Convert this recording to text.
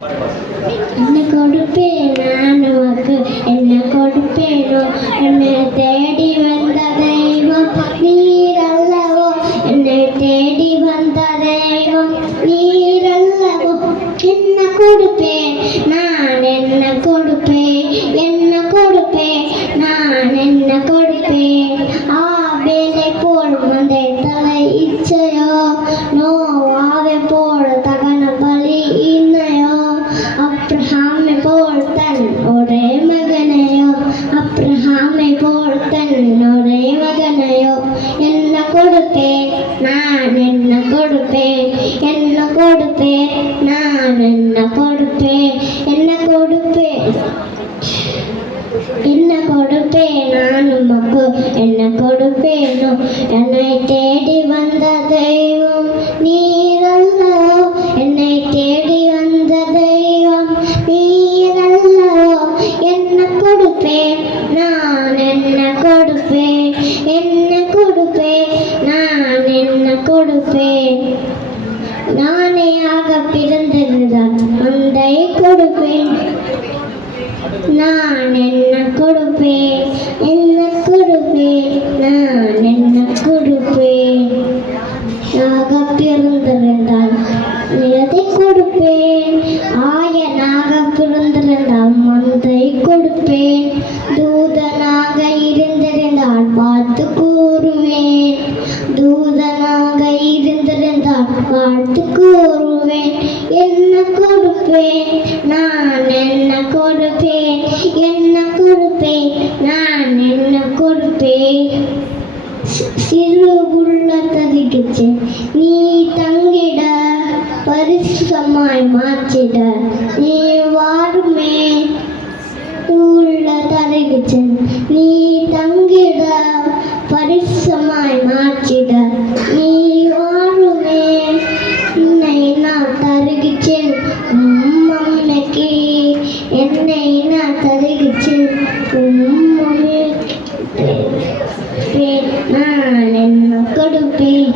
എന്നെ കൊടുപ്പേനാനുമക്ക് എന്നെ കൊടുപ്പേനോ എന്നെ തേടി വന്ന ദൈവം നീരല്ലവോ എന്നെ തേടി വന്ന ദൈവം നീരല്ലവോ എന്നെ കൊടുപ്പേ ഞാൻ എന്നെ കൊടുപ്പേ എന്നെ കൊടുപ്പേ ഞാൻ എന്നെ കൊടുപ്പേ ആബേലെ പോൾ മന്ദേ തലയിച്ചയോ നോവാവെ പോൾ തകന ബലി ഇന്നയോ അബ്രഹാമെ പോൾ തൻ ഒരേ മകനെയോ അബ്രഹാമെ പോൾ തൻ ഒരേ മകനെയോ എന്നെ കൊടുപ്പേ ഞാൻ എന്നെ കൊടുപ്പേ എന്നെ കൊടുപ്പേ ഞാൻ എന്നെ കൊടുപ്പേ എന്നെ കൊടുപ്പേ എന്നെ കൊടുപ്പേ നാനുമക്ക് എന്നെ കൊടുപ്പേനോ എന്നെ തേടി വന്ന ദൈവം നീരല്ലവോ എന്നെ തേടി വന്ന ദൈവം നീരല്ലവോ എന്നെ കൊടുപ്പേ ഞാൻ എന്നെ കൊടുപ്പേ എന്നെ കൊടുപ്പേ ഞാൻ എന്നെ കൊടുപ്പേ நானே ஆக பிறந்திருந்தால் அந்தை கொடுப்பேன் நான் என்ன கொடுப்பேன் என்ன கொடுப்பேன் நான் என்ன கொடுப்பேன் ஆக பிறந்திருந்தால் எதை கொடுப்பேன் ஆயனாக பிறந்திருந்தால் மந்தை கொடுப்பேன் தூதனாக இருந்திருந்தால் பார்த்து கூறுவேன் தூதனாக இருந்திருந்தால் பார்த்து கூறுவேன் என்ன கொடுப்பேன் நான் என்ன கொடுப்பேன் என்ன கொடுப்பேன் நான் என்ன கொடுப்பேன் சிறு உள்ளத்ததிகிச்சு நீ தங்கிட பரிசுத்தமாய் மாற்றிட நீ வாருமே உள்ளத்ததிகிச்சு நீ தங்கிட பரிசுத்தமாய் மாற்றிட நீ வாருமே என்னை நான் தருகிச்சேன் அம்மைக்கு என்னை நான் தருகிச்சேன் நான் என்ன கொடுப்பேன்